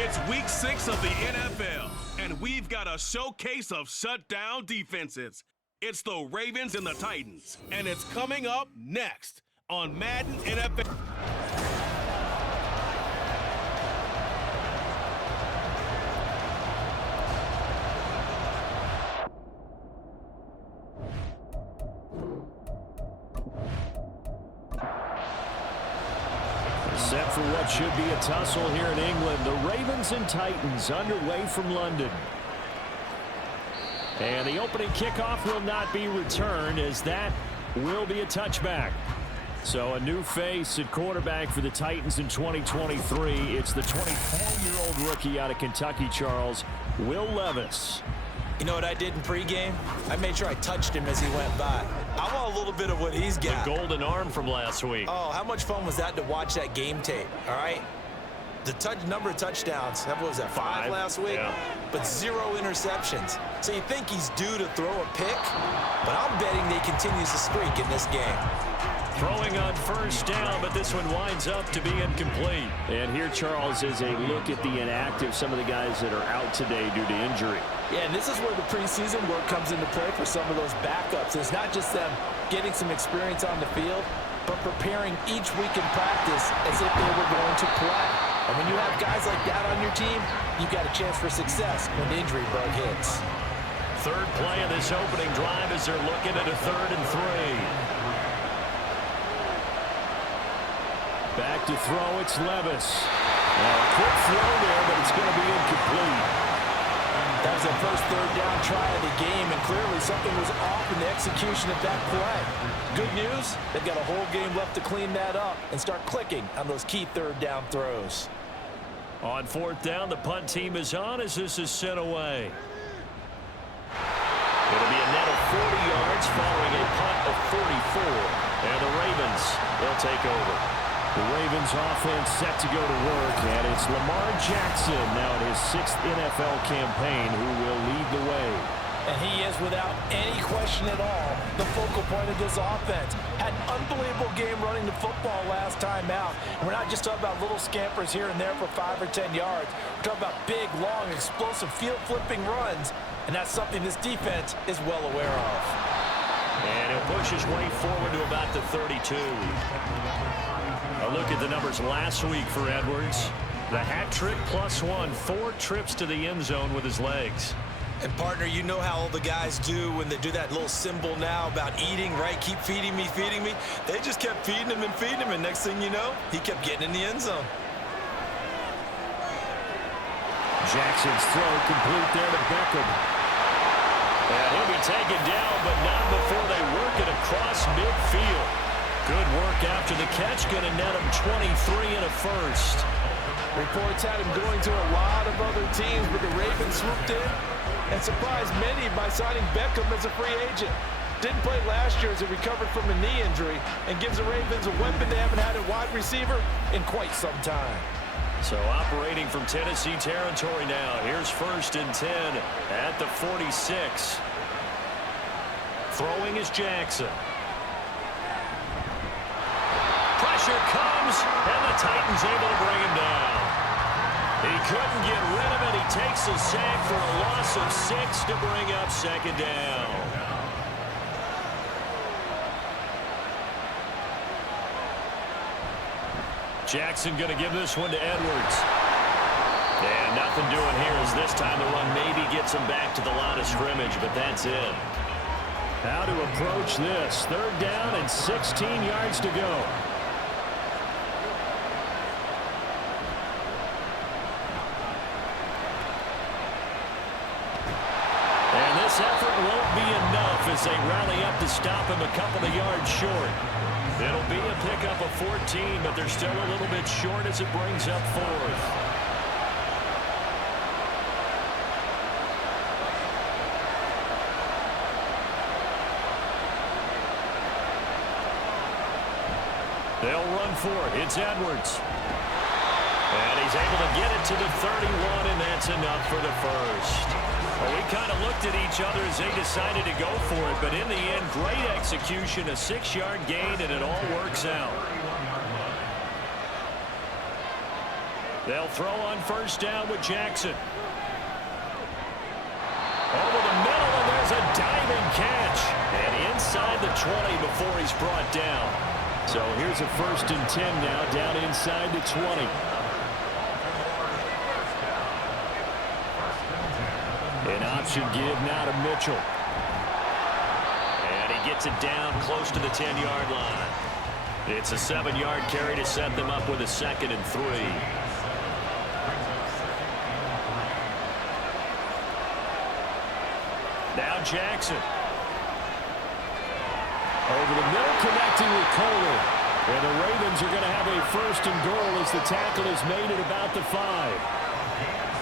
It's week 6 of the NFL, and we've got a showcase of shutdown defenses. It's the Ravens and the Titans, and it's coming up next on Madden NFL. Set for what should be a tussle here in England. The Ravens and Titans underway from London. And the opening kickoff will not be returned, as that will be a touchback. So a new face at quarterback for the Titans in 2023. It's the 24-year-old rookie out of Kentucky, Charles, Will Levis. You know what I did in pregame? I made sure I touched him as he went by. I want a little bit of what he's got. The golden arm from last week. Oh, how much fun was that to watch that game tape, all right? The number of touchdowns, what was that, 5 last week? Yeah. But 0 interceptions. So you think he's due to throw a pick? But I'm betting they continues the streak in this game. Throwing on first down, but this one winds up to be incomplete. And here, Charles, is a look at the inactive, some of the guys that are out today due to injury. Yeah, and this is where the preseason work comes into play for some of those backups. It's not just them getting some experience on the field, but preparing each week in practice as if they were going to play. And when you have guys like that on your team, you've got a chance for success when the injury bug hits. Third play of this opening drive as they're looking at a 3rd and 3. Back to throw, it's Levis. A quick throw there, but it's going to be incomplete. That was their first 3rd down try of the game, and clearly something was off in the execution of that play. Good news, they've got a whole game left to clean that up and start clicking on those key 3rd down throws. On 4th down, the punt team is on as this is sent away. It'll be a net of 40 yards following a punt of 44, and the Ravens will take over. The Ravens offense set to go to work, and it's Lamar Jackson now in his 6th NFL campaign who will lead the way. And he is, without any question at all, the focal point of this offense. Had an unbelievable game running the football last time out. And we're not just talking about little scampers here and there for 5 or 10 yards. We're talking about big, long, explosive, field-flipping runs. And that's something this defense is well aware of. And he'll push his way forward to about the 32. A look at the numbers last week for Edwards. The hat trick +1, 4 trips to the end zone with his legs. And, partner, you know how all the guys do when they do that little symbol now about eating, right? Keep feeding me, feeding me. They just kept feeding him, and next thing you know, he kept getting in the end zone. Jackson's throw complete there to Beckham. And he'll be taken down, but not before they work it across midfield. Good work after the catch, going to net him 23 and a first. Reports had him going to a lot of other teams, but the Ravens swooped in and surprised many by signing Beckham as a free agent. Didn't play last year as he recovered from a knee injury and gives the Ravens a weapon they haven't had at wide receiver in quite some time. So operating from Tennessee territory now. Here's 1st and 10 at the 46. Throwing is Jackson. Pressure comes, and the Titans able to bring him down. He couldn't get rid of it. He takes a sack for a loss of 6 to bring up 2nd down. Jackson going to give this one to Edwards. And nothing doing here as this time the run maybe gets him back to the line of scrimmage, but that's it. How to approach this. 3rd down and 16 yards to go. And this effort won't be enough as they rally up to stop him a couple of yards short. It'll be a pickup of 14, but they're still a little bit short as it brings up 4th. They'll run for it. It's Edwards. And he's able to get it to the 31, and that's enough for the first. Well, we kind of looked at each other as they decided to go for it, but in the end, great execution, a 6-yard gain, and it all works out. They'll throw on first down with Jackson. Over the middle, and there's a diving catch. And inside the 20 before he's brought down. So here's a 1st and 10 now, down inside the 20. An option give now to Mitchell. And he gets it down close to the 10-yard line. It's a 7-yard carry to set them up with a 2nd and 3. Now Jackson. Over the middle, connecting with Kohler. And the Ravens are going to have a 1st and goal as the tackle is made at about the 5.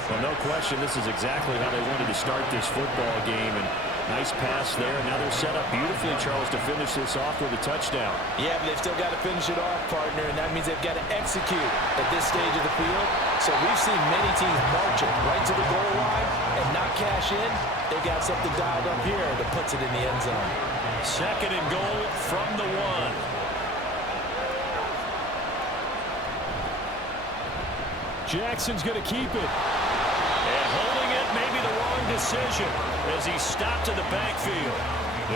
Well, no question, this is exactly how they wanted to start this football game. And nice pass there. Now they're set up beautifully, Charles, to finish this off with a touchdown. Yeah, but they've still got to finish it off, partner, and that means they've got to execute at this stage of the field. So we've seen many teams marching right to the goal line and not cash in. They've got something dialed up here that puts it in the end zone. 2nd and goal from the 1. Jackson's going to keep it. And holding it, maybe the wrong decision as he stopped in the backfield.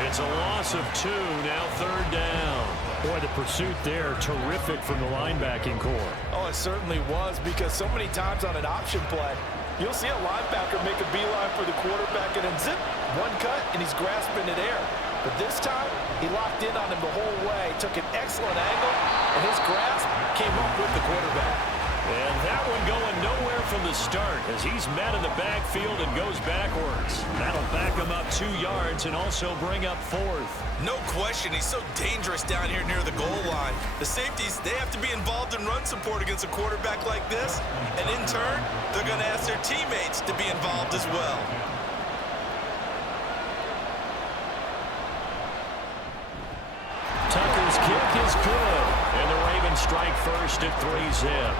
It's a loss of 2, now 3rd down. Boy, the pursuit there, terrific from the linebacking core. Oh, it certainly was, because so many times on an option play, you'll see a linebacker make a beeline for the quarterback and then zip, one cut, and he's grasping it air. But this time, he locked in on him the whole way, took an excellent angle, and his grasp came up with the quarterback. And that one going nowhere from the start as he's met in the backfield and goes backwards. That'll back him up 2 yards and also bring up 4th. No question, he's so dangerous down here near the goal line. The safeties, they have to be involved in run support against a quarterback like this. And in turn, they're going to ask their teammates to be involved as well. Tucker's kick is good. And the Ravens strike first at 3-zip.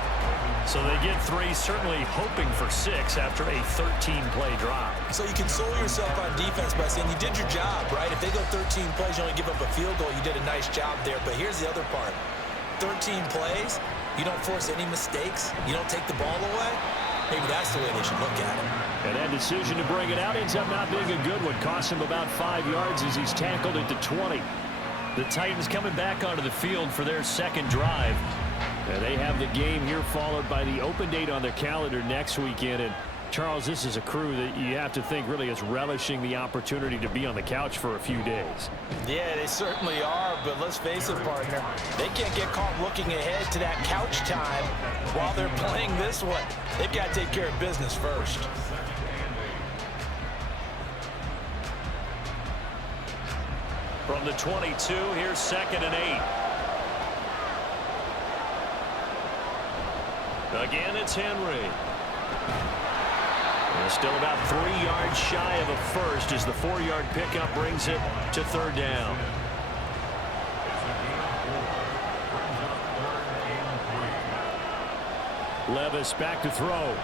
So they get 3, certainly hoping for 6 after a 13-play drive. So you console yourself on defense by saying you did your job, right? If they go 13 plays, you only give up a field goal, you did a nice job there. But here's the other part. 13 plays, you don't force any mistakes, you don't take the ball away. Maybe that's the way they should look at it. And that decision to bring it out ends up not being a good one. Cost him about 5 yards as he's tackled at the 20. The Titans coming back onto the field for their 2nd drive. And they have the game here followed by the open date on their calendar next weekend. And Charles, this is a crew that you have to think really is relishing the opportunity to be on the couch for a few days. Yeah, they certainly are, but let's face it, partner. They can't get caught looking ahead to that couch time while they're playing this one. They've got to take care of business first. From the 22, here's 2nd and 8. Again, it's Henry. And still about 3 yards shy of a first as the 4-yard pickup brings it to 3rd down. Levis back to throw.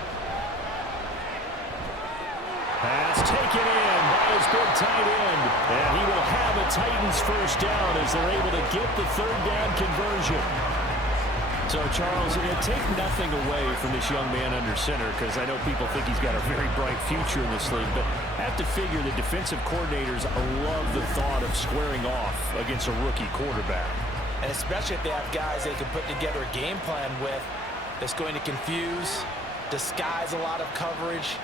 Pass taken in by his big tight end. And he will have a Titans 1st down as they're able to get the 3rd down conversion. So, Charles, take nothing away from this young man under center, because I know people think he's got a very bright future in this league, but I have to figure the defensive coordinators love the thought of squaring off against a rookie quarterback. And especially if they have guys they can put together a game plan with that's going to confuse, disguise a lot of coverage,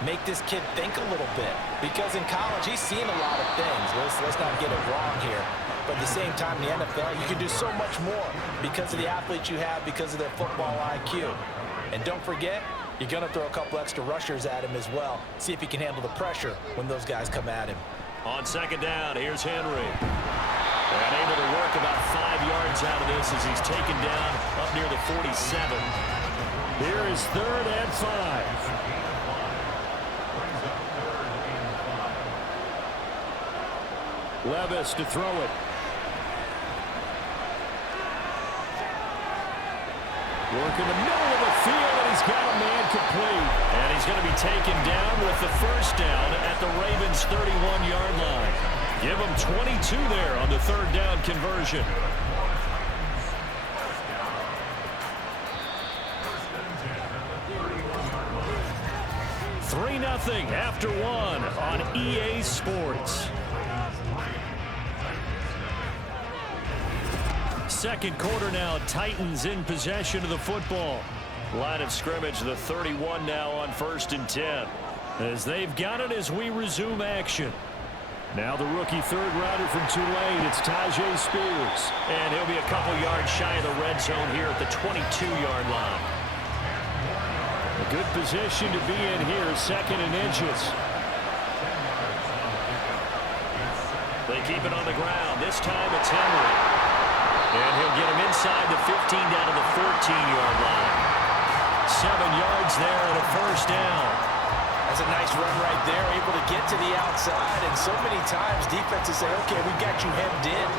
make this kid think a little bit. Because in college, he's seen a lot of things. Let's not get it wrong here. But at the same time, in the NFL, you can do so much more because of the athletes you have, because of their football IQ. And don't forget, you're going to throw a couple extra rushers at him as well. See if he can handle the pressure when those guys come at him. On 2nd down, here's Henry. And able to work about 5 yards out of this as he's taken down up near the 47. Here is 3rd and 5. Levis to throw it. Work in the middle of the field, and he's got a man complete. And he's going to be taken down with the 1st down at the Ravens' 31-yard line. Give him 22 there on the 3rd down conversion. 3-0 after one on EA Sports. Second quarter now, Titans in possession of the football. Line of scrimmage, the 31 now on 1st and 10. As they've got it as we resume action. Now the rookie third rounder from Tulane, it's Tyjae Spears. And he'll be a couple yards shy of the red zone here at the 22-yard line. A good position to be in here, 2nd and inches. They keep it on the ground. This time it's Henry. And he'll get him inside the 15 down to the 14-yard line. 7 yards there and a first down. That's a nice run right there, able to get to the outside. And so many times defenses say, okay, we got you hemmed in.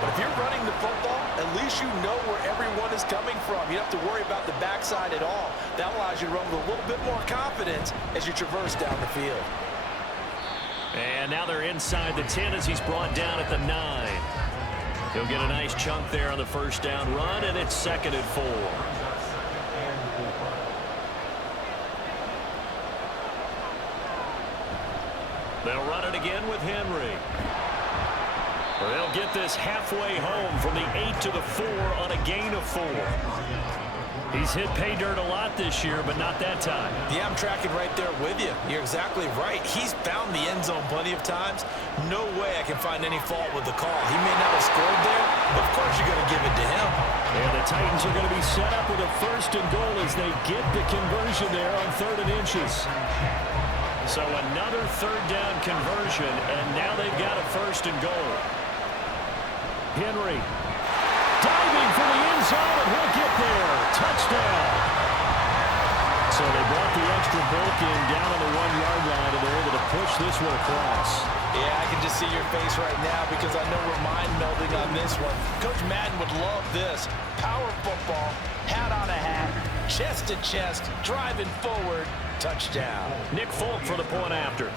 But if you're running the football, at least you know where everyone is coming from. You don't have to worry about the backside at all. That allows you to run with a little bit more confidence as you traverse down the field. And now they're inside the 10 as he's brought down at the 9. He'll get a nice chunk there on the first down run, and it's 2nd and 4. They'll run it again with Henry. They'll get this halfway home from the 8 to the 4 on a gain of 4. He's hit pay dirt a lot this year, but not that time. Yeah, I'm tracking right there with you. You're exactly right. He's found the end zone plenty of times. No way I can find any fault with the call. He may not have scored there, but of course you're going to give it to him. And the Titans are going to be set up with a 1st and goal as they get the conversion there on 3rd and inches. So another 3rd down conversion, and now they've got a 1st and goal. Henry diving for the end zone, and he'll get there. Touchdown. So they brought the extra bulk in down on the 1-yard line, and they're able to push this one across. Yeah, I can just see your face right now because I know we're mind-melding on this one. Coach Madden would love this. Power football, hat on a hat, chest to chest, driving forward, touchdown. Nick Folk for the point after.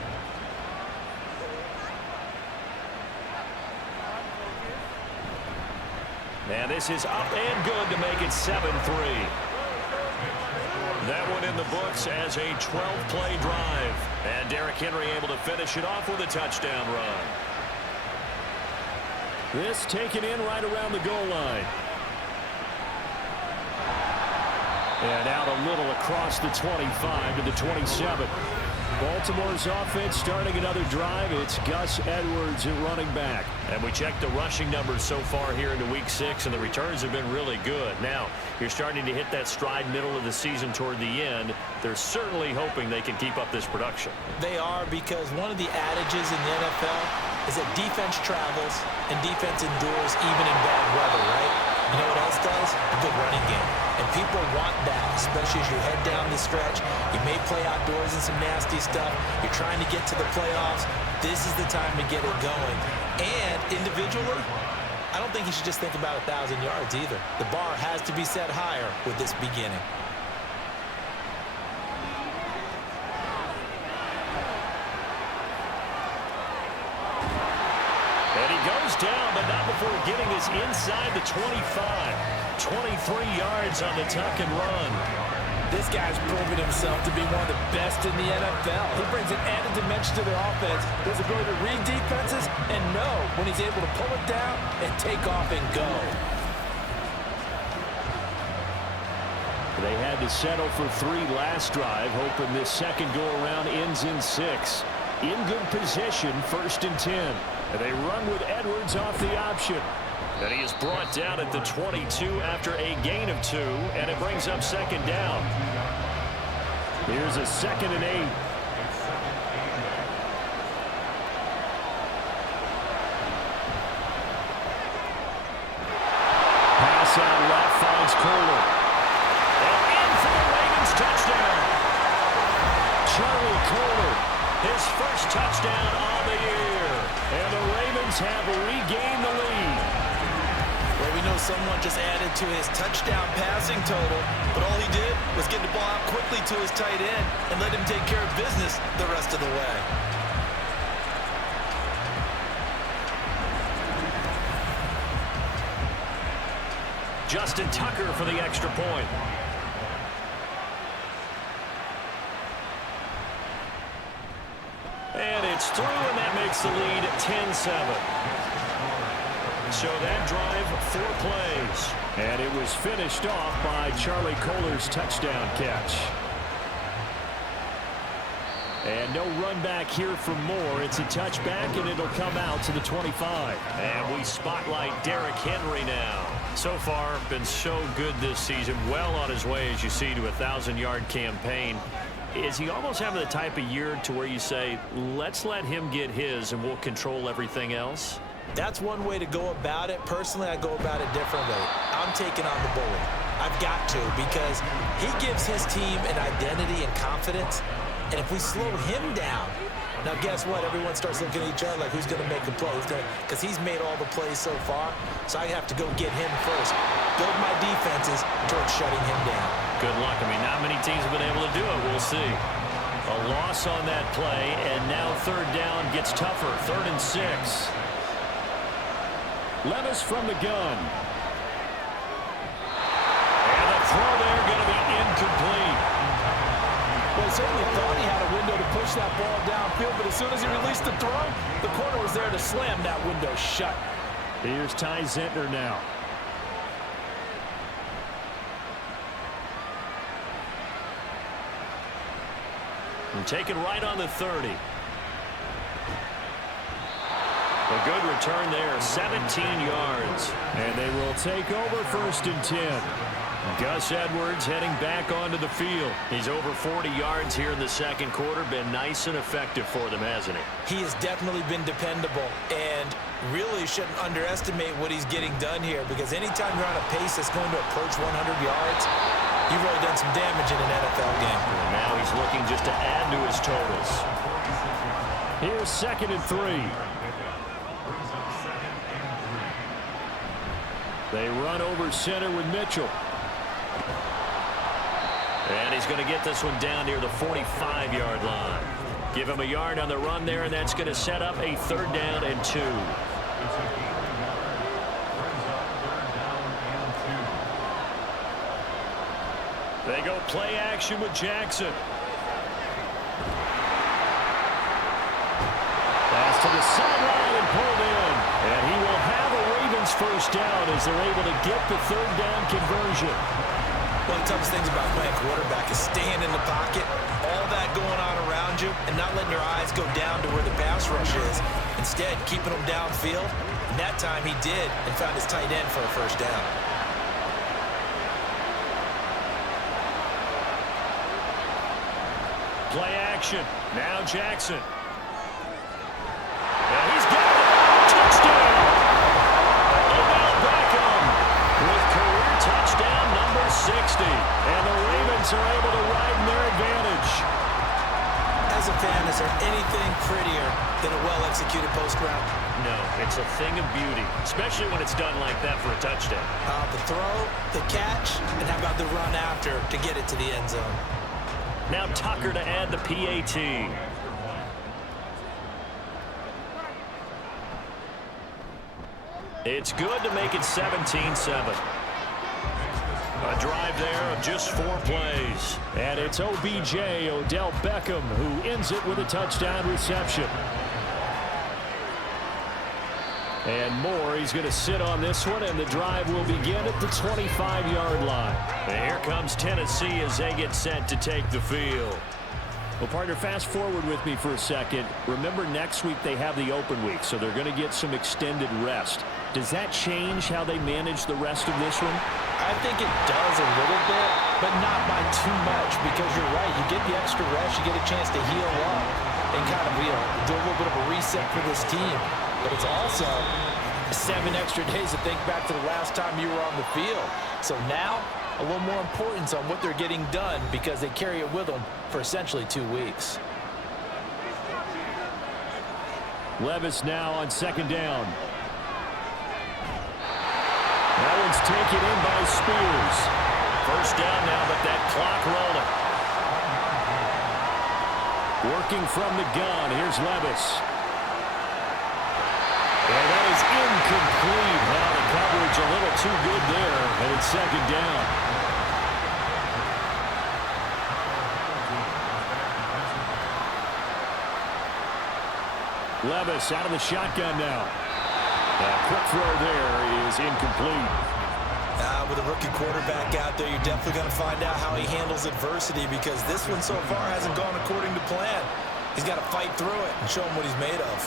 And this is up and good to make it 7-3. That one in the books as a 12-play drive. And Derrick Henry able to finish it off with a touchdown run. This taken in right around the goal line. And out a little across the 25 to the 27. Baltimore's offense starting another drive. It's Gus Edwards at running back. And we checked the rushing numbers so far here into Week 6, and the returns have been really good. Now, you're starting to hit that stride middle of the season toward the end. They're certainly hoping they can keep up this production. They are, because one of the adages in the NFL is that defense travels and defense endures even in bad weather, right? You know what else does? A good running game. And people want that, especially as you head down the stretch. You may play outdoors in some nasty stuff. You're trying to get to the playoffs. This is the time to get it going. And individually, I don't think you should just think about 1,000 yards either. The bar has to be set higher with this beginning. And he goes down, but not before getting this inside the 25. 23 yards on the tuck and run. This guy's proven himself to be one of the best in the NFL. He brings an added dimension to their offense. His ability to read defenses and know when he's able to pull it down and take off and go. They had to settle for 3 last drive, hoping this second go-around ends in 6. In good position, 1st and 10. And they run with Edwards off the option. And he is brought down at the 22 after a gain of 2, and it brings up 2nd down. Here's a 2nd and 8. Pass out left, finds Kohler. And in for the Ravens touchdown. Charlie Kohler, his first touchdown on the year. And the Ravens have regained the lead. Well, we know someone just added to his touchdown passing total, but all he did was get the ball out quickly to his tight end and let him take care of business the rest of the way. Justin Tucker for the extra point. makes the lead 10-7. So that drive, 4 plays. And it was finished off by Charlie Kolar's touchdown catch. And no run back here for Moore. It's a touchback, and it'll come out to the 25. And we spotlight Derrick Henry now. So far, been so good this season. Well on his way, as you see, to a 1,000-yard campaign. Is he almost having the type of year to where you say, let's let him get his, and we'll control everything else? That's one way to go about it. Personally, I go about it differently. I'm taking on the bully. I've got to, because he gives his team an identity and confidence. And if we slow him down, now guess what? Everyone starts looking at each other like, who's going to make a play? Because he's made all the plays so far. So I have to go get him first. Build my defenses towards shutting him down. Good luck. I mean, not many teams have been able to do it. We'll see. A loss on that play, and now third down gets tougher. 3rd and 6. Levis from the gun. And the throw there going to be incomplete. Well, he certainly thought he had a window to push that ball downfield, but as soon as he released the throw, the corner was there to slam that window shut. Here's Ty Zentner now. And taken right on the 30. A good return there, 17 yards. And they will take over 1st and 10. Gus Edwards heading back onto the field. He's over 40 yards here in the second quarter. Been nice and effective for them, hasn't he? He has definitely been dependable, and really shouldn't underestimate what he's getting done here, because anytime you're on a pace that's going to approach 100 yards, you've really done some damage in an NFL game. And now he's looking just to add to his totals. Here's 2nd and 3. They run over center with Mitchell. And he's going to get this one down near the 45-yard line. Give him a yard on the run there, and that's going to set up a 3rd down and 2. They go play action with Jackson. Pass to the sideline and pulled in. And he will have a Ravens 1st down as they're able to get the 3rd down conversion. One of the toughest things about playing quarterback is staying in the pocket, all that going on around you, and not letting your eyes go down to where the pass rush is. Instead, keeping them downfield. And that time he did, and found his tight end for a 1st down. Play action. Now Jackson. And he's got it. Touchdown. Odell Beckham with career touchdown number 60. And the Ravens are able to widen their advantage. As a fan, is there anything prettier than a well-executed post route? No, it's a thing of beauty, especially when it's done like that for a touchdown. The throw, the catch, and how about the run after to get it to the end zone? Now Tucker to add the PAT. It's good to make it 17-7. A drive there of just 4 plays. And it's OBJ, Odell Beckham, who ends it with a touchdown reception. And Moore, he's going to sit on this one, and the drive will begin at the 25-yard line. And here comes Tennessee as they get set to take the field. Well, partner, fast forward with me for a second. Remember, next week they have the open week, so they're going to get some extended rest. Does that change how they manage the rest of this one? I think it does a little bit, but not by too much, because you're right. You get the extra rest, you get a chance to heal up and kind of, do a little bit of a reset for this team. But it's also 7 extra days to think back to the last time you were on the field. So now, a little more importance on what they're getting done, because they carry it with them for essentially 2 weeks. Levis now on 2nd down. That one's taken in by Spears. 1st down now, but that clock rolling. Working from the gun, here's Levis. And that is incomplete. Now the coverage a little too good there, and it's 2nd down. Levis out of the shotgun now. Quick throw there is incomplete. With a rookie quarterback out there, you're definitely going to find out how he handles adversity, because this one so far hasn't gone according to plan. He's got to fight through it and show him what he's made of.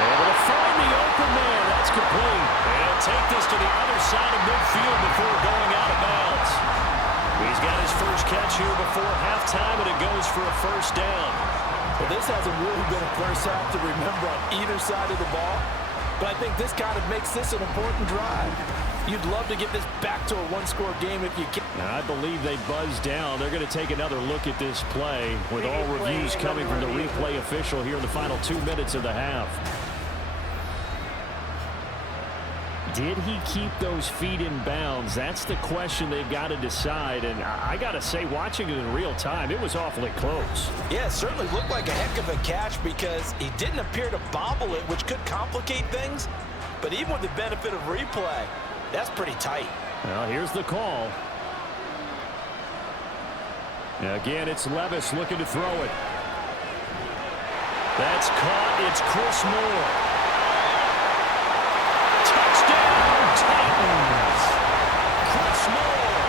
Able to find the open man. That's complete. And he'll take this to the other side of midfield before going out of bounds. He's got his first catch here before halftime, and it goes for a first down. Well, this hasn't really been a first half to remember on either side of the ball. But I think this kind of makes this an important drive. You'd love to get this back to a one-score game if you can. Now, I believe they buzzed down. They're going to take another look at this play with all reviews coming from the replay official here in the final 2 minutes of the half. Did he keep those feet in bounds? That's the question they've got to decide. And I got to say, watching it in real time, it was awfully close. Yeah, it certainly looked like a heck of a catch because he didn't appear to bobble it, which could complicate things. But even with the benefit of replay, that's pretty tight. Well, here's the call. Again, it's Levis looking to throw it. That's caught. It's Chris Moore. Titans. Chris Moore,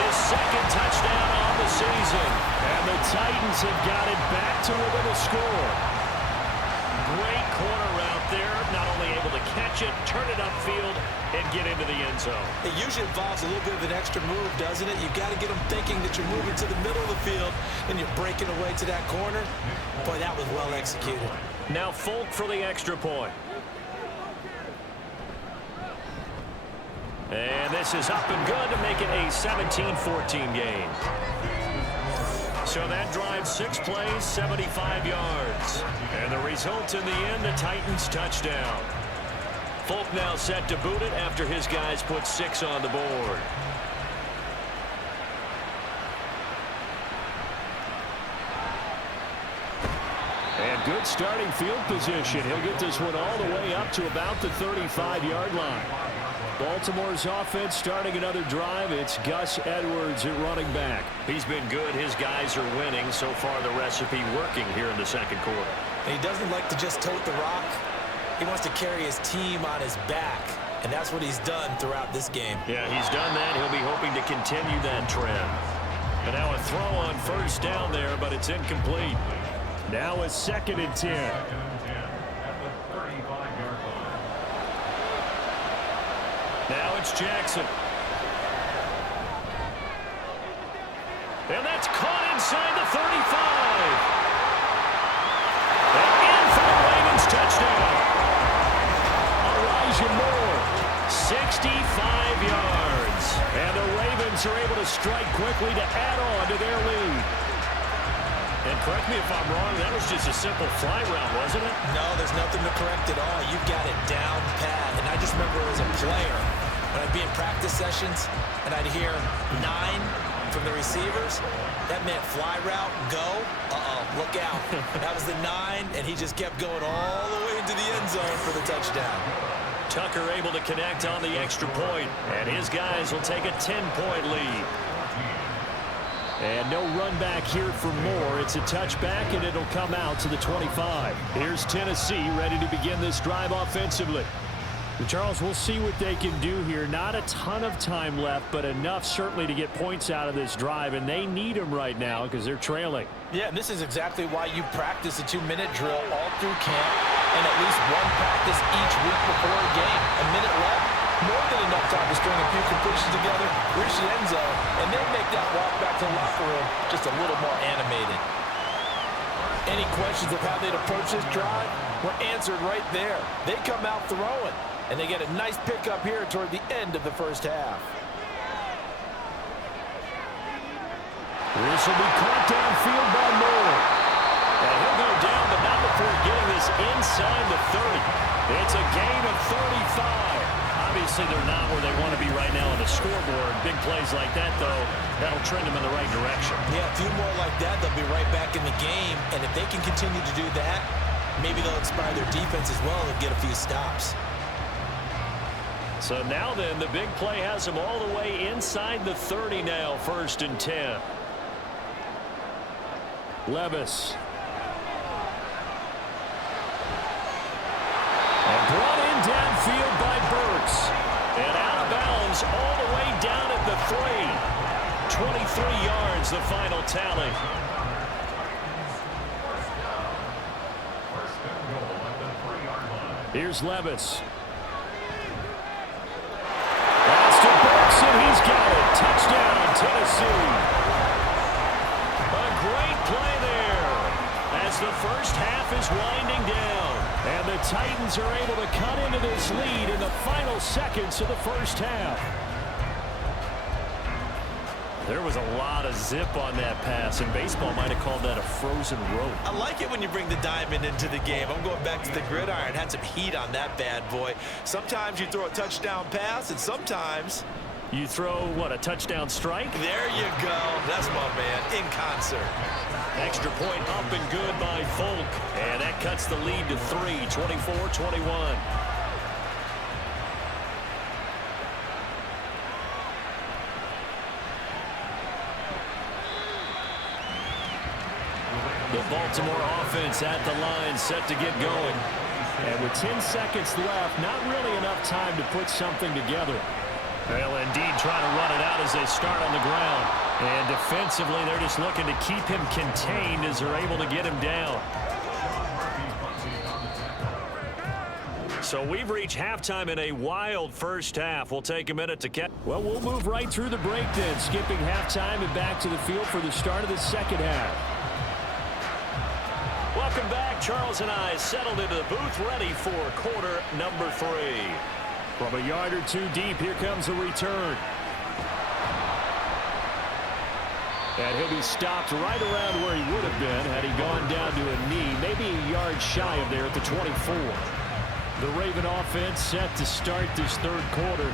his second touchdown on the season. And the Titans have got it back to within a score. Great corner route there. Not only able to catch it, turn it upfield, and get into the end zone. It usually involves a little bit of an extra move, doesn't it? You've got to get them thinking that you're moving to the middle of the field and you're breaking away to that corner. Boy, that was well executed. Now Folk for the extra point. And this is up and good to make it a 17-14 game. So that drives 6 plays, 75 yards. And the result in the end, the Titans touchdown. Folk now set to boot it after his guys put 6 on the board. And good starting field position. He'll get this one all the way up to about the 35-yard line. Baltimore's offense starting another drive. It's Gus Edwards at running back. He's been good. His guys are winning. So far, the recipe working here in the second quarter. And he doesn't like to just tote the rock. He wants to carry his team on his back. And that's what he's done throughout this game. Yeah, he's done that. He'll be hoping to continue that trend. And now a throw on first down there, but it's incomplete. Now a 2nd and 10. Now it's Jackson. And that's caught inside the 35. And in for the Ravens touchdown. Elijah Moore, 65 yards. And the Ravens are able to strike quickly to add on to their lead. And correct me if I'm wrong, that was just a simple fly route, wasn't it? No, there's nothing to correct at all. You've got it down pat. And I just remember as a player, when I'd be in practice sessions and I'd hear 9 from the receivers, that meant fly route, go, look out. That was the 9, and he just kept going all the way into the end zone for the touchdown. Tucker able to connect on the extra point, and his guys will take a 10-point lead. And no run back here for Moore. It's a touchback, and it'll come out to the 25. Here's Tennessee ready to begin this drive offensively. Charles, we'll see what they can do here. Not a ton of time left, but enough certainly to get points out of this drive, and they need them right now because they're trailing. Yeah, and this is exactly why you practice a 2-minute drill all through camp and at least one practice each week before a game. A minute left, more than enough time to string a few completions together, reach the end zone, and then make that walk back to the locker room just a little more animated. Any questions of how they'd approach this drive were answered right there. They come out throwing, and they get a nice pickup here toward the end of the first half. This will be caught downfield by Moore. And he'll go down, but not before getting this inside the 30. It's a gain of 35. Obviously, they're not where they want to be right now on the scoreboard. Big plays like that, though, that'll trend them in the right direction. Yeah, a few more like that, they'll be right back in the game. And if they can continue to do that, maybe they'll inspire their defense as well and get a few stops. So now then, the big play has them all the way inside the 30 now, 1st and 10. Levis. And brought in downfield by Burks. And out of bounds all the way down at the 3. 23 yards, the final tally. Here's Levis. That's to Burks, and he's got it. Touchdown, Tennessee. A great play there as the first half is winding down. And the Titans are able to cut into this lead in the final seconds of the first half. There was a lot of zip on that pass, and baseball might have called that a frozen rope. I like it when you bring the diamond into the game. I'm going back to the gridiron. Had some heat on that bad boy. Sometimes you throw a touchdown pass, and sometimes you throw, what, a touchdown strike? There you go. That's my man, in concert. Extra point up and good by Folk. And that cuts the lead to 3, 24-21. The Baltimore offense at the line, set to get going. And with 10 seconds left, not really enough time to put something together. Well, indeed, trying to run it out as they start on the ground. And defensively, they're just looking to keep him contained as they're able to get him down. So we've reached halftime in a wild first half. We'll take a minute to catch. Well, we'll move right through the break then, skipping halftime and back to the field for the start of the second half. Welcome back. Charles and I settled into the booth, ready for quarter number 3. From a yard or two deep, here comes the return. And he'll be stopped right around where he would have been had he gone down to a knee, maybe a yard shy of there at the 24. The Raven offense set to start this third quarter.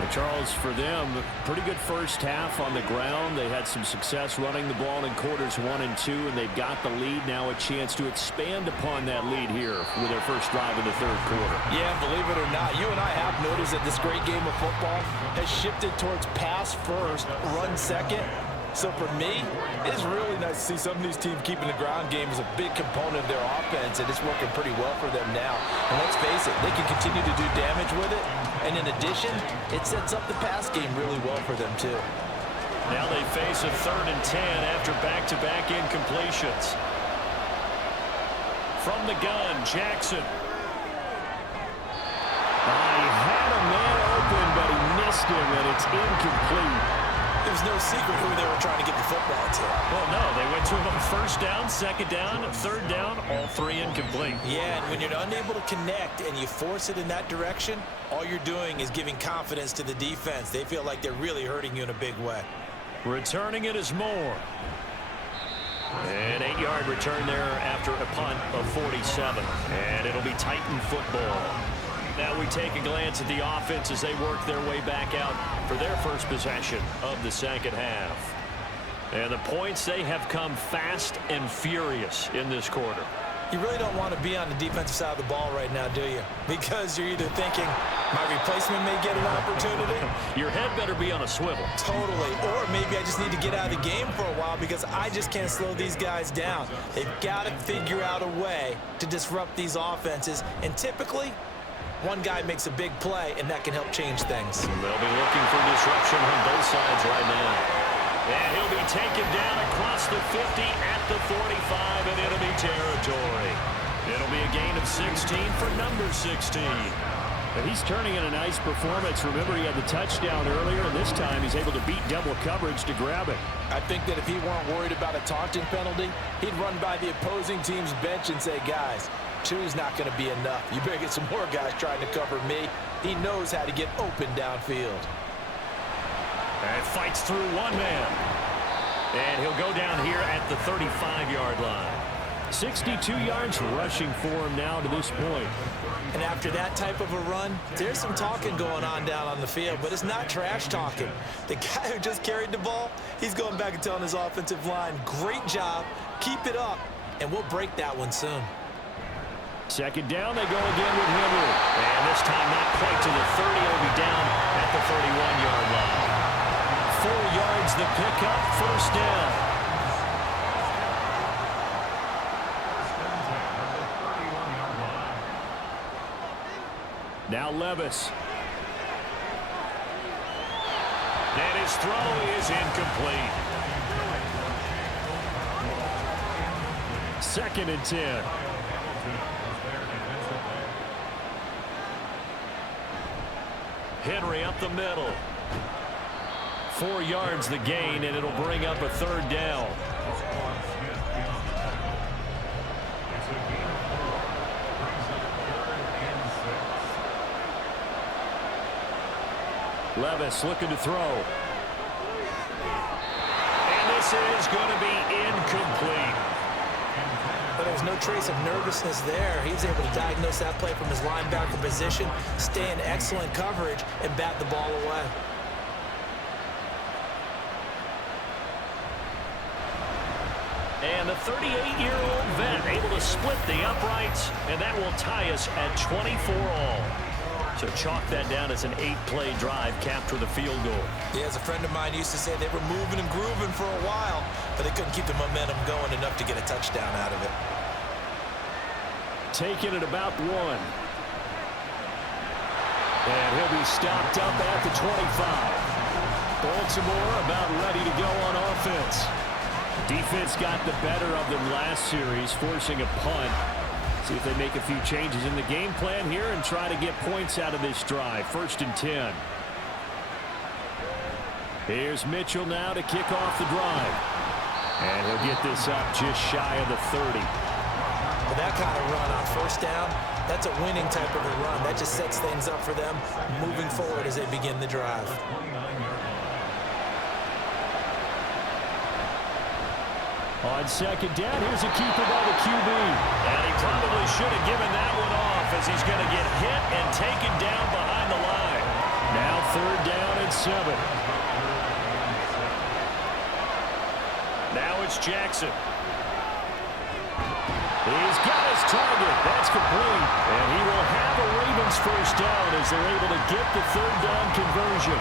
And Charles, for them, pretty good first half on the ground. They had some success running the ball in quarters 1 and 2, and they've got the lead. Now a chance to expand upon that lead here with their first drive in the third quarter. Yeah, believe it or not, you and I have noticed that this great game of football has shifted towards pass first, run second. So for me, it's really nice to see some of these teams keeping the ground game as a big component of their offense, and it's working pretty well for them now. And let's face it, they can continue to do damage with it. And in addition, it sets up the pass game really well for them too. Now they face a 3rd and 10 after back-to-back incompletions. From the gun, Jackson. He had a man open, but he missed him, and it's incomplete. It was no secret who they were trying to get the football to. Well, no, they went to him on first down, second down, third down, all 3 incomplete. Yeah, and when you're unable to connect and you force it in that direction, all you're doing is giving confidence to the defense. They feel like they're really hurting you in a big way. Returning it is Moore. An 8-yard return there after a punt of 47. And it'll be Titan football. Now we take a glance at the offense as they work their way back out for their first possession of the second half. And the points, they have come fast and furious in this quarter. You really don't want to be on the defensive side of the ball right now, do you? Because you're either thinking, my replacement may get an opportunity. Your head better be on a swivel. Totally. Or maybe I just need to get out of the game for a while because I just can't slow these guys down. They've got to figure out a way to disrupt these offenses. And typically, one guy makes a big play, and that can help change things. They'll be looking for disruption on both sides right now. And he'll be taken down across the 50 at the 45 in enemy territory. It'll be a gain of 16 for number 16. And he's turning in a nice performance. Remember, he had the touchdown earlier, and this time he's able to beat double coverage to grab it. I think that if he weren't worried about a taunting penalty, he'd run by the opposing team's bench and say, guys, 2's not going to be enough. You better get some more guys trying to cover me. He knows how to get open downfield. And fights through one man. And he'll go down here at the 35-yard line. 62 yards rushing for him now to this point. And after that type of a run, there's some talking going on down on the field, but it's not trash talking. The guy who just carried the ball, he's going back and telling his offensive line, great job, keep it up, and we'll break that one soon. Second down, they go again with Henry. And this time not quite to the 30. He'll be down at the 31-yard line. 4 yards the pickup, first down. Now Levis. And his throw is incomplete. 2nd and 10. Henry up the middle. 4 yards the gain, and it'll bring up a 3rd down. Levis looking to throw. And this is going to be incomplete. But there's no trace of nervousness there. He was able to diagnose that play from his linebacker position, stay in excellent coverage, and bat the ball away. And the 38-year-old vet able to split the uprights, and that will tie us at 24 all. So chalk that down as an 8-play drive capped with a field goal. Yeah, as a friend of mine used to say, they were moving and grooving for a while, but they couldn't keep the momentum going enough to get a touchdown out of it. Taking it about 1. And he'll be stopped up at the 25. Baltimore about ready to go on offense. Defense got the better of them last series, forcing a punt. See if they make a few changes in the game plan here and try to get points out of this drive. 1st and 10. Here's Mitchell now to kick off the drive. And he'll get this up just shy of the 30. With that kind of run on 1st down, that's a winning type of a run. That just sets things up for them moving forward as they begin the drive. On 2nd down, here's a keeper by the QB. And he probably should have given that one off as he's going to get hit and taken down behind the line. Now 3rd down and 7. Now it's Jackson. He's got his target. That's complete. And he will have a Ravens 1st down as they're able to get the 3rd down conversion.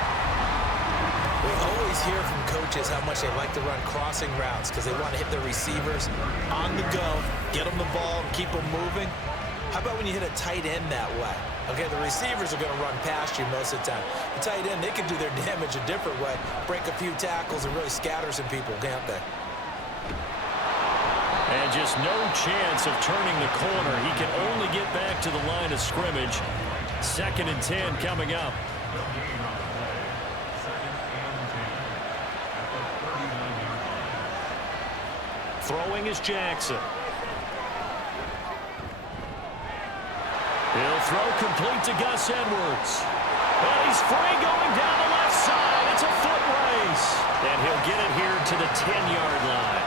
We always hear from coaches how much they like to run crossing routes because they want to hit their receivers on the go, get them the ball, and keep them moving. How about when you hit a tight end that way? Okay, the receivers are going to run past you most of the time. The tight end, they can do their damage a different way, break a few tackles and really scatter some people, can't they? And just no chance of turning the corner. He can only get back to the line of scrimmage. 2nd and 10 coming up. Throwing is Jackson. He'll throw complete to Gus Edwards. And he's free going down the left side. It's a foot race. And he'll get it here to the 10-yard line.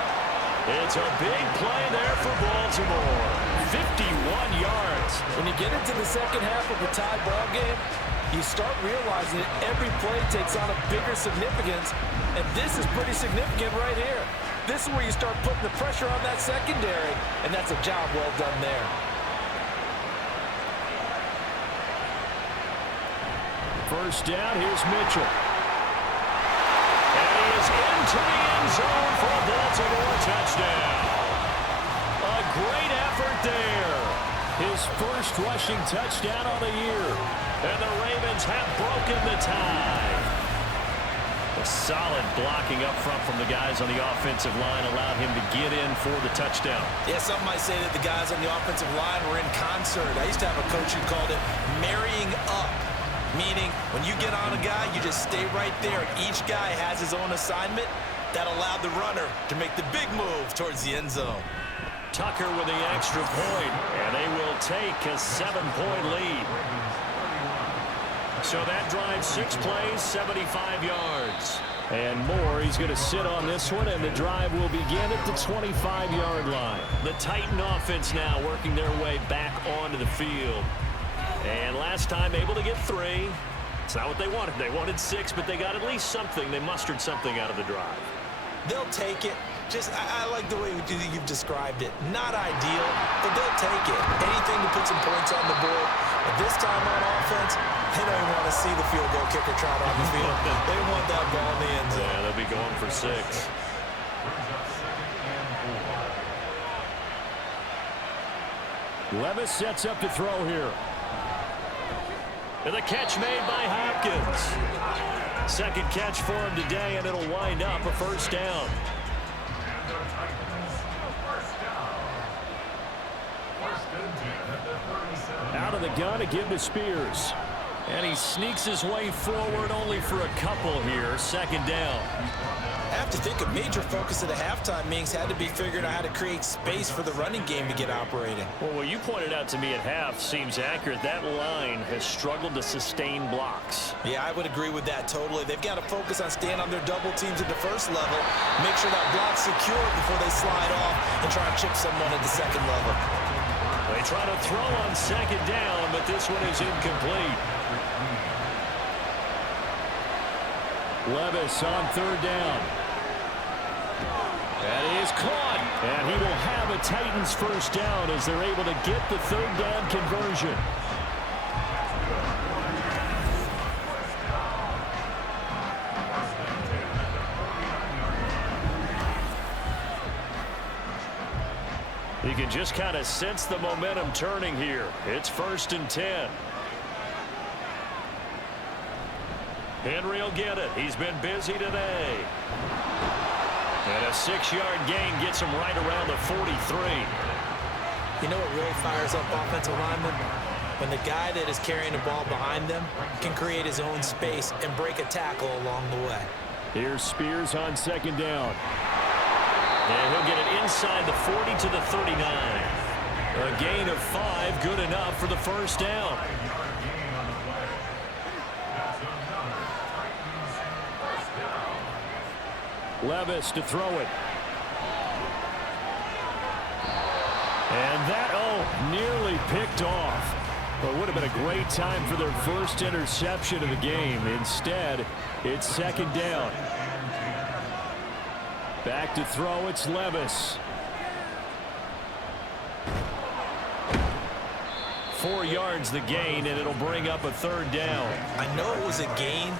It's a big play there for Baltimore. 51 yards. When you get into the second half of a tie ball game, you start realizing that every play takes on a bigger significance, and this is pretty significant right here. This is where you start putting the pressure on that secondary, and that's a job well done there. First down, here's Mitchell. And he is into the end zone for a Baltimore touchdown. A great effort there. His first rushing touchdown of the year. And the Ravens have broken the tie. A solid blocking up front from the guys on the offensive line allowed him to get in for the touchdown. Yeah, some might say that the guys on the offensive line were in concert. I used to have a coach who called it marrying up, meaning when you get on a guy, you just stay right there. Each guy has his own assignment that allowed the runner to make the big move towards the end zone. Tucker with the extra point, and they will take a 7-point lead. So that drives 6 plays, 75 yards. And more, he's going to sit on this one, and the drive will begin at the 25-yard line. The Titan offense now working their way back onto the field. And last time able to get 3. It's not what they wanted. They wanted 6, but they got at least something. They mustered something out of the drive. They'll take it. I like the way you've described it. Not ideal, but they'll take it. Anything to put some points on the board. But this time on offense, they don't even want to see the field goal kicker trot on the field. They want that ball in the end zone. Yeah, they'll be going for 6. Levis sets up to throw here. And the catch made by Hopkins. Second catch for him today, and it'll wind up a first down. Out of the gun to give to Spears. And he sneaks his way forward only for a couple here. Second down. I have to think a major focus of the halftime meetings had to be figuring out how to create space for the running game to get operating. Well, what you pointed out to me at half seems accurate. That line has struggled to sustain blocks. Yeah, I would agree with that totally. They've got to focus on staying on their double teams at the first level, make sure that block's secure before they slide off and try and chip someone at the second level. They try to throw on second down, but this one is incomplete. Levis on third down. That is caught. And he will have a Titans first down as they're able to get the third down conversion. You can just kind of sense the momentum turning here. It's 1st and 10. Henry will get it. He's been busy today. And a 6-yard gain gets him right around the 43. You know what really fires up offensive linemen? When the guy that is carrying the ball behind them can create his own space and break a tackle along the way. Here's Spears on second down. And he'll get it inside the 40 to the 39. A gain of 5, good enough for the first down. Levis to throw it. And that, nearly picked off. But would have been a great time for their first interception of the game. Instead, it's second down. Back to throw, it's Levis. 4 yards the gain, and it'll bring up a third down. I know it was a gain,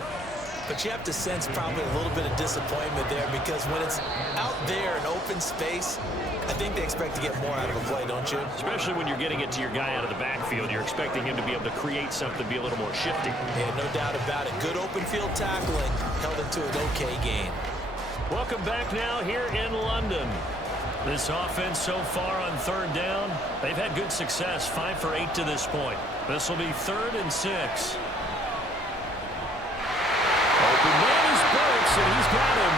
but you have to sense probably a little bit of disappointment there because when it's out there in open space, I think they expect to get more out of a play, don't you? Especially when you're getting it to your guy out of the backfield. You're expecting him to be able to create something, be a little more shifty. Yeah, no doubt about it. Good open field tackling held it to an okay gain. Welcome back now here in London. This offense so far on third down, they've had good success, 5 for 8 to this point. This will be 3rd and 6. Open man is Burks, and he's got him.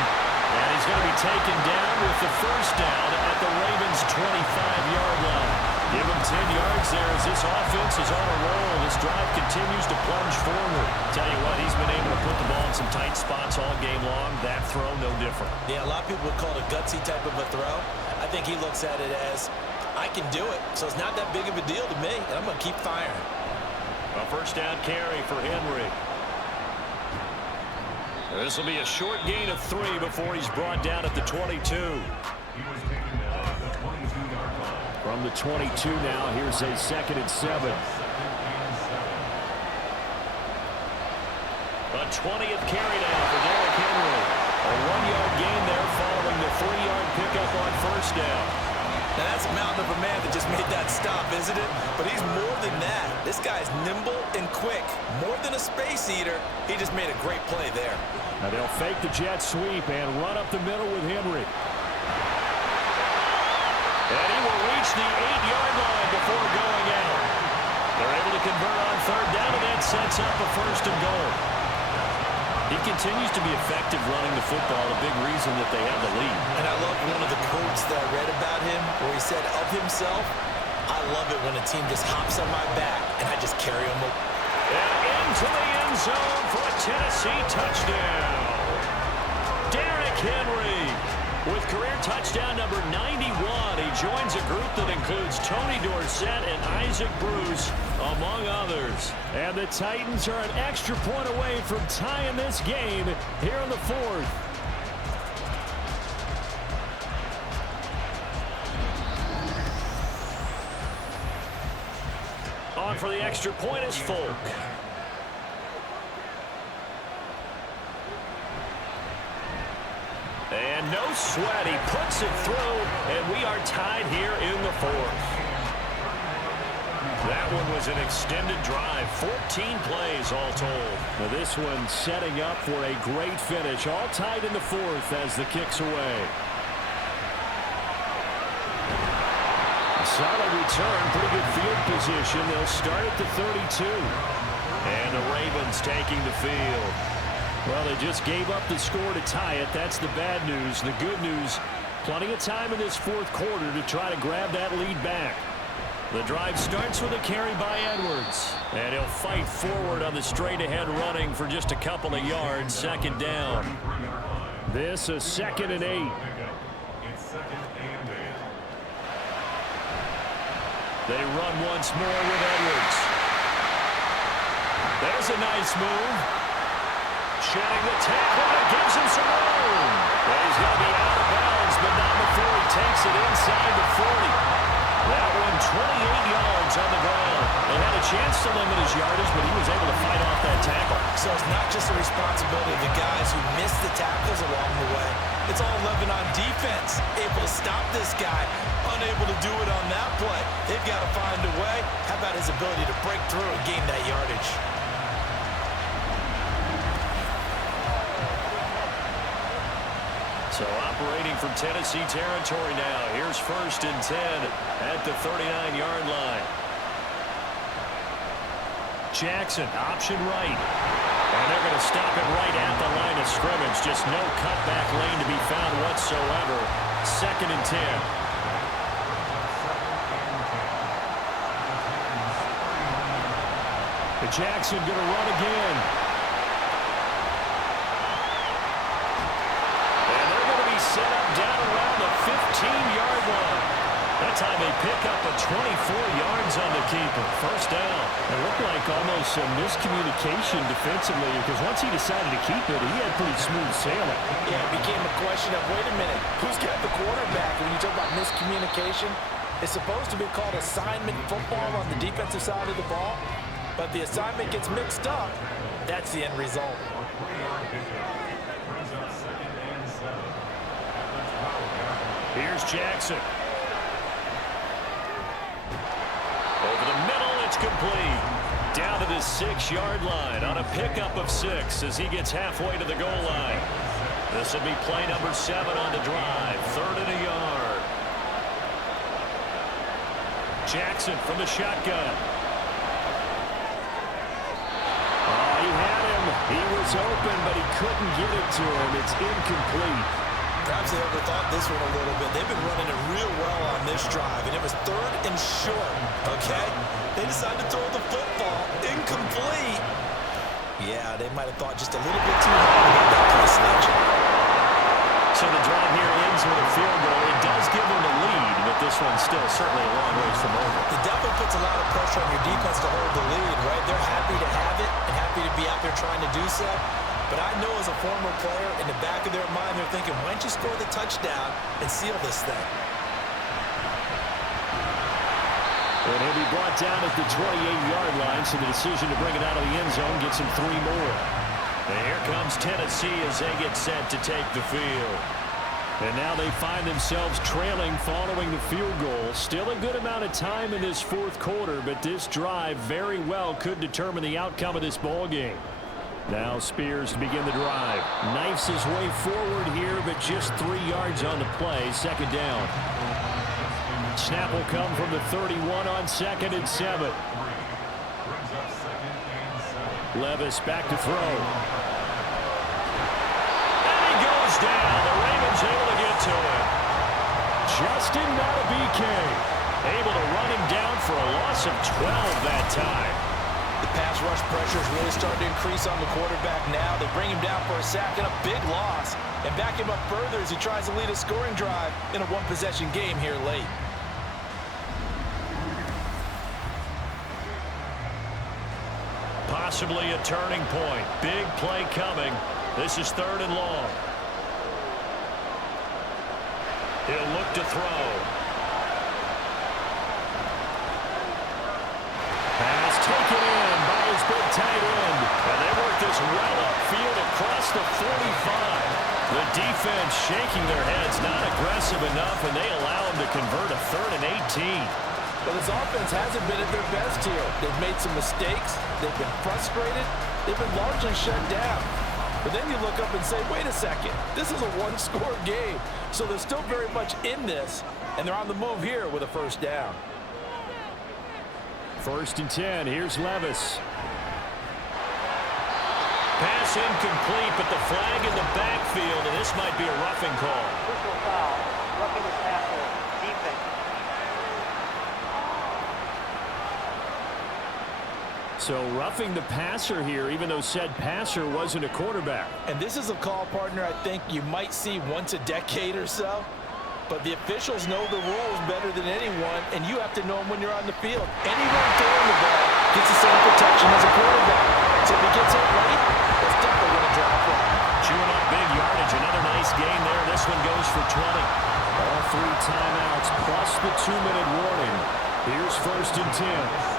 And he's going to be taken down with the first down at the Ravens' 25-yard line. Give him 10 yards there as this offense is on a roll. This drive continues to plunge forward. Tell you what, he's been able to put the ball in some tight spots all game long. That throw, no different. Yeah, a lot of people would call it a gutsy type of a throw. I think he looks at it as, I can do it, so it's not that big of a deal to me, and I'm going to keep firing. A first down carry for Henry. This will be a short gain of 3 before he's brought down at the 22. From the 22 now, here's a 2nd and 7. A 20th carry now for Derrick Henry. A 1-yard gain there following the 3-yard pickup on first down. Now that's a mountain of a man that just made that stop, isn't it? But he's more than that. This guy's nimble and quick. More than a space eater, he just made a great play there. Now they'll fake the jet sweep and run up the middle with Henry. And he will reach the 8-yard line before going out. They're able to convert on third down, and that sets up a 1st and goal. He continues to be effective running the football, a big reason that they have the lead. And I love one of the quotes that I read about him where he said of himself, I love it when a team just hops on my back and I just carry them. And into the end zone for a Tennessee touchdown. Derrick Henry with career touchdown number 91. He joins a group that includes Tony Dorsett and Isaac Bruce, among others. And the Titans are an extra point away from tying this game here in the 4th. On for the extra point is Folk. And no sweat, he puts it through, and we are tied here in the 4th. That one was an extended drive, 14 plays all told. Now this one setting up for a great finish, all tied in the fourth as the kick's away. A solid return, pretty good field position. They'll start at the 32. And the Ravens taking the field. Well, they just gave up the score to tie it. That's the bad news. The good news, plenty of time in this fourth quarter to try to grab that lead back. The drive starts with a carry by Edwards. And he'll fight forward on the straight-ahead running for just a couple of yards. Second down. This is 2nd and 8. They run once more with Edwards. There's a nice move. Shedding the tackle, and it gives him some room. Well, he's going to be out of bounds, but not before he takes it inside the 40. That one, 28 yards on the ground. They had a chance to limit his yardage, but he was able to fight off that tackle. So it's not just the responsibility of the guys who missed the tackles along the way. It's all 11 on defense. Able to stop this guy, unable to do it on that play. They've got to find a way. How about his ability to break through and gain that yardage? So operating from Tennessee territory now. Here's 1st and 10 at the 39-yard line. Jackson, option right. And they're going to stop it right at the line of scrimmage. Just no cutback lane to be found whatsoever. 2nd and 10. Jackson going to run again. Set up down around the 15-yard line. That time they pick up a 24 yards on the keeper. First down. It looked like almost some miscommunication defensively because once he decided to keep it, he had pretty smooth sailing. Yeah, it became a question of, wait a minute, who's got the quarterback? When you talk about miscommunication, it's supposed to be called assignment football on the defensive side of the ball, but the assignment gets mixed up. That's the end result. Here's Jackson. Over the middle, it's complete. Down to the 6-yard line on a pickup of 6 as he gets halfway to the goal line. This will be play number 7 on the drive. 3rd and a yard. Jackson from the shotgun. Oh, he had him. He was open, but he couldn't get it to him. It's incomplete. Perhaps they overthought this one a little bit. They've been running it real well on this drive, and it was 3rd and short, okay? They decided to throw the football. Incomplete. Yeah, they might have thought just a little bit too hard about that play selection. So the drive here ends with a field goal. It does give them the lead, but this one's still certainly a long ways from over. It definitely puts a lot of pressure on your defense to hold the lead, right? They're happy to have it and happy to be out there trying to do so. But I know as a former player, in the back of their mind, they're thinking, why don't you score the touchdown and seal this thing? And he'll be brought down at the 28-yard line, so the decision to bring it out of the end zone gets him 3 more. And here comes Tennessee as they get set to take the field. And now they find themselves trailing following the field goal. Still a good amount of time in this fourth quarter, but this drive very well could determine the outcome of this ball game. Now Spears to begin the drive. Knifes his way forward here, but just 3 yards on the play. 2nd down. Snap will come from the 31 on 2nd and 7. Levis back to throw. And he goes down. The Ravens able to get to him. Justin Madubuike able to run him down for a loss of 12 that time. The pass rush pressure is really starting to increase on the quarterback now. They bring him down for a sack and a big loss, and back him up further as he tries to lead a scoring drive in a one-possession game here late. Possibly a turning point. Big play coming. This is 3rd and long. He'll look to throw. Pass taken in by his big tight end. And they work this well upfield across the 45. The defense shaking their heads, not aggressive enough, and they allow him to convert a 3rd and 18. But this offense hasn't been at their best here. They've made some mistakes. They've been frustrated. They've been largely shut down. But then you look up and say, wait a second, this is a one-score game. So they're still very much in this, and they're on the move here with a first down. 1st and 10. Here's Levis. Pass incomplete, but the flag in the backfield, and this might be a roughing call. Personal foul, roughing the passer, defense. So roughing the passer here, even though said passer wasn't a quarterback. And this is a call, partner, I think you might see once a decade or so. But the officials know the rules better than anyone, and you have to know them when you're on the field. Anyone throwing the ball gets the same protection as a quarterback. So if he gets hit late, it's definitely going to drop one. Chewing up big yardage. Another nice gain there. This one goes for 20. All 3 timeouts plus the 2-minute warning. Here's 1st and 10.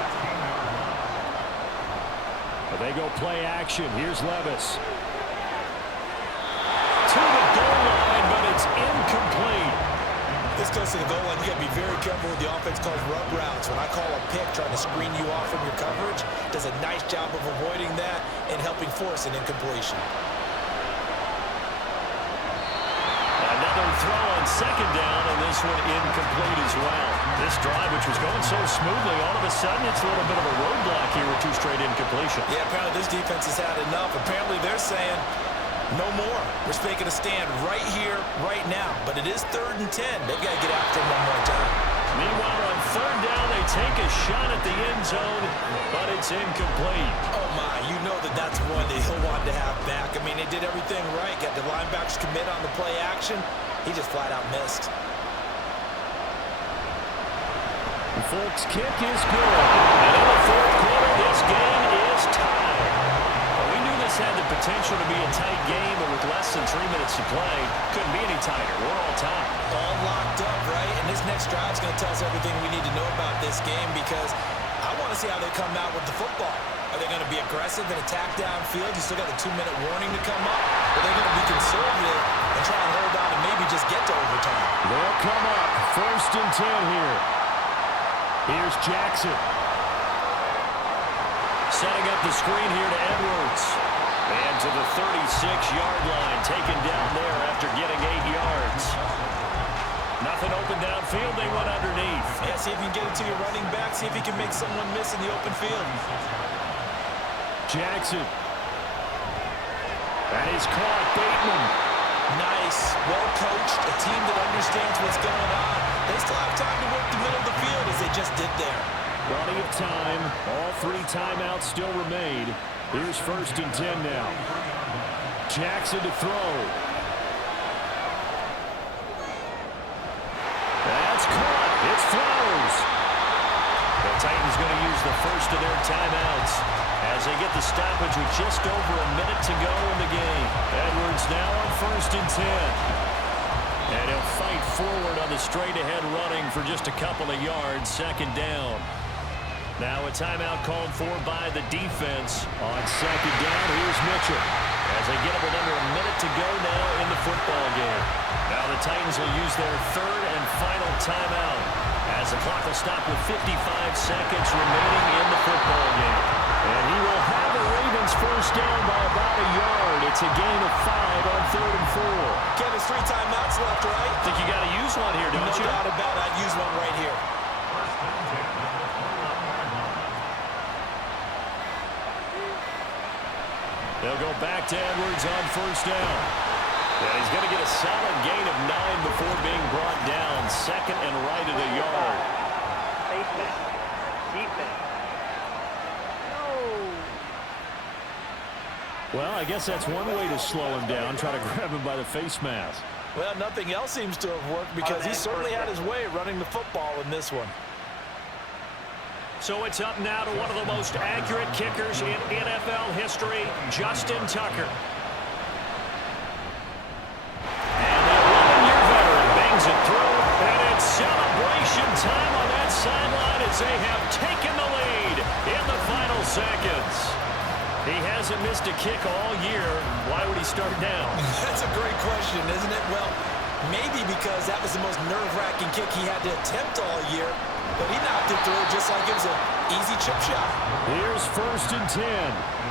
They go play action. Here's Levis. To the goal line, but it's incomplete. This goes to the goal line. You got to be very careful with the offense calls rub routes. When I call a pick trying to screen you off from your coverage, does a nice job of avoiding that and helping force an incompletion. Another throw on 2nd down, and this one incomplete as well. This drive, which was going so smoothly, all of a sudden it's a little bit of a roadblock here with 2 straight incompletions. Yeah, apparently this defense has had enough. Apparently they're saying, no more. We're making a stand right here, right now. But it is 3rd and 10. They've got to get after him one more time. Meanwhile, on 3rd down, they take a shot at the end zone, but it's incomplete. Oh, my. You know that that's one that he'll want to have back. I mean, they did everything right. Got the linebackers commit on the play action. He just flat out missed. The Folks kick is good. And in the 4th quarter, this game is tied. Well, we knew this had the potential to be a tight game, but with less than 3 minutes to play, couldn't be any tighter. We're all tied. All locked up, right? And this next drive is going to tell us everything we need to know about this game because I want to see how they come out with the football. Are they going to be aggressive and attack downfield? You still got the 2-minute warning to come up. Or are they going to be conservative and try and hold on and maybe just get to overtime? They'll come up 1st and 10 here. Here's Jackson. Setting up the screen here to Edwards. And to the 36-yard line, taken down there after getting 8 yards. Nothing open downfield, they went underneath. Yeah, see if you can get it to your running back. See if you can make someone miss in the open field. Jackson. That is caught. Bateman. Nice. Well coached. A team that understands what's going on. They still have time to work the middle of the field as they just did there. Plenty of time. All 3 timeouts still remain. Here's 1st and 10 now. Jackson to throw. That's caught. It's Flowers. The Titans going to use the first of their timeouts as they get the stoppage with just over a minute to go in the game. Edwards now on 1st and 10. And he'll fight forward on the straight-ahead running for just a couple of yards, 2nd down. Now a timeout called for by the defense. On 2nd down, here's Mitchell. As they get it with under a minute to go now in the football game. Now the Titans will use their 3rd and final timeout as the clock will stop with 55 seconds remaining in the football game. And he will have the Ravens first down by about a yard. It's a gain of 5 on 3rd and 4. Kevin, 3 timeouts left, right? I think you got to use one here, don't you? No doubt about it. I'd use one right here. They'll go back to Edwards on 1st down. And he's going to get a solid gain of 9 before being brought down. 2nd and right at a yard. Defense. Defense. Well, I guess that's one way to slow him down, try to grab him by the face mask. Well, nothing else seems to have worked because he certainly had his way running the football in this one. So it's up now to one of the most accurate kickers in NFL history, Justin Tucker. And the 11-year veteran bangs it through, and it's celebration time on that sideline as they have taken the lead in the final seconds. He hasn't missed a kick all year. Why would he start down? That's a great question, isn't it? Well, maybe because that was the most nerve-wracking kick he had to attempt all year. but he knocked it through just like it was an easy chip shot. Here's 1st and 10.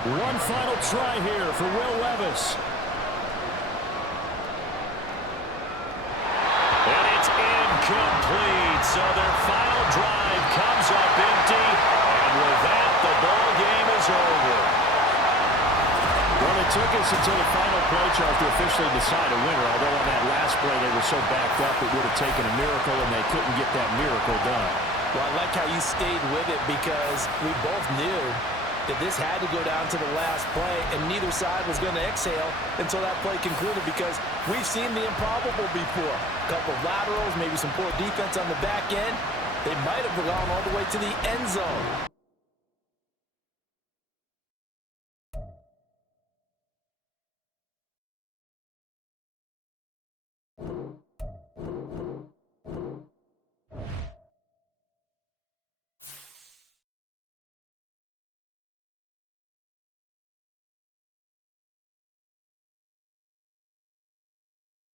One final try here for Will Levis. And it's incomplete. So their final drive comes up empty. And with that, the ball game is over. Well, it took us until the final play, Charles, to officially decide a winner. Although on that last play they were so backed up, it would have taken a miracle, and they couldn't get that miracle done. Well, I like how you stayed with it because we both knew that this had to go down to the last play, and neither side was going to exhale until that play concluded because we've seen the improbable before. A couple of laterals, maybe some poor defense on the back end. They might have gone all the way to the end zone.